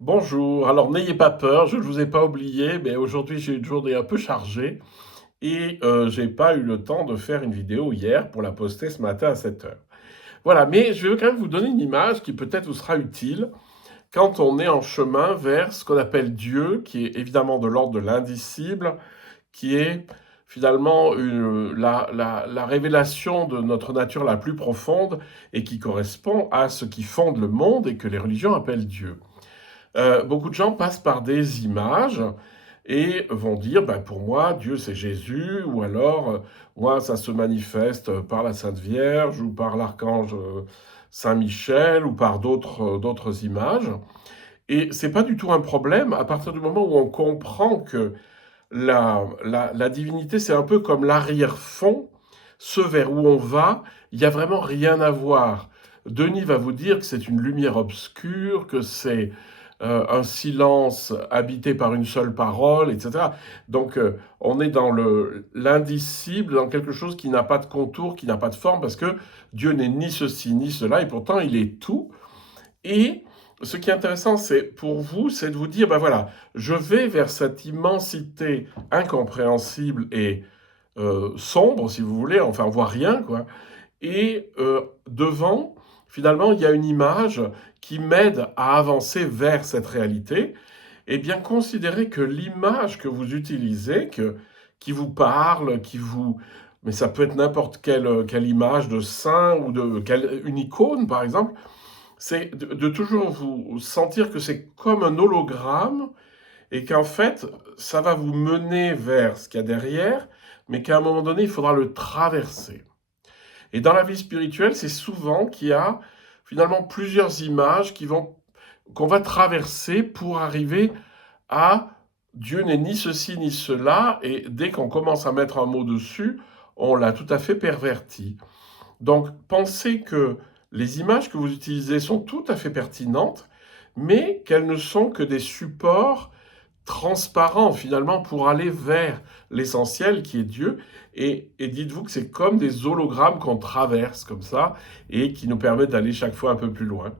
Bonjour, alors n'ayez pas peur, je ne vous ai pas oublié, mais aujourd'hui j'ai une journée un peu chargée et j'ai pas eu le temps de faire une vidéo hier pour la poster ce matin à 7 heures. Voilà, mais je vais quand même vous donner une image qui peut-être vous sera utile quand on est en chemin vers ce qu'on appelle Dieu, qui est évidemment de l'ordre de l'indicible, qui est finalement la révélation de notre nature la plus profonde et qui correspond à ce qui fonde le monde et que les religions appellent Dieu. Beaucoup de gens passent par des images et vont dire, ben, pour moi, Dieu c'est Jésus, ou alors, moi ça se manifeste par la Sainte Vierge, ou par l'archange Saint Michel, ou par d'autres images. Et c'est pas du tout un problème à partir du moment où on comprend que la divinité c'est un peu comme l'arrière-fond, ce vers où on va, il n'y a vraiment rien à voir. Denis va vous dire que c'est une lumière obscure, que c'est un silence habité par une seule parole, etc. Donc on est dans l'indicible, dans quelque chose qui n'a pas de contour, qui n'a pas de forme, parce que Dieu n'est ni ceci ni cela, et pourtant il est tout. Et ce qui est intéressant, c'est pour vous, c'est de vous dire, ben voilà, je vais vers cette immensité incompréhensible et sombre, si vous voulez, enfin on voit rien, quoi. Et devant, finalement, il y a une image qui m'aide à avancer vers cette réalité. Et bien considérez que l'image que vous utilisez, qui vous parle, mais ça peut être n'importe quelle image de saint ou une icône, par exemple, c'est de toujours vous sentir que c'est comme un hologramme et qu'en fait, ça va vous mener vers ce qu'il y a derrière, mais qu'à un moment donné, il faudra le traverser. Et dans la vie spirituelle, c'est souvent qu'il y a finalement plusieurs images qu'on va traverser pour arriver à Dieu n'est ni ceci ni cela, et dès qu'on commence à mettre un mot dessus, on l'a tout à fait perverti. Donc pensez que les images que vous utilisez sont tout à fait pertinentes, mais qu'elles ne sont que des supports transparents finalement pour aller vers l'essentiel qui est Dieu. Et dites-vous que c'est comme des hologrammes qu'on traverse comme ça et qui nous permettent d'aller chaque fois un peu plus loin.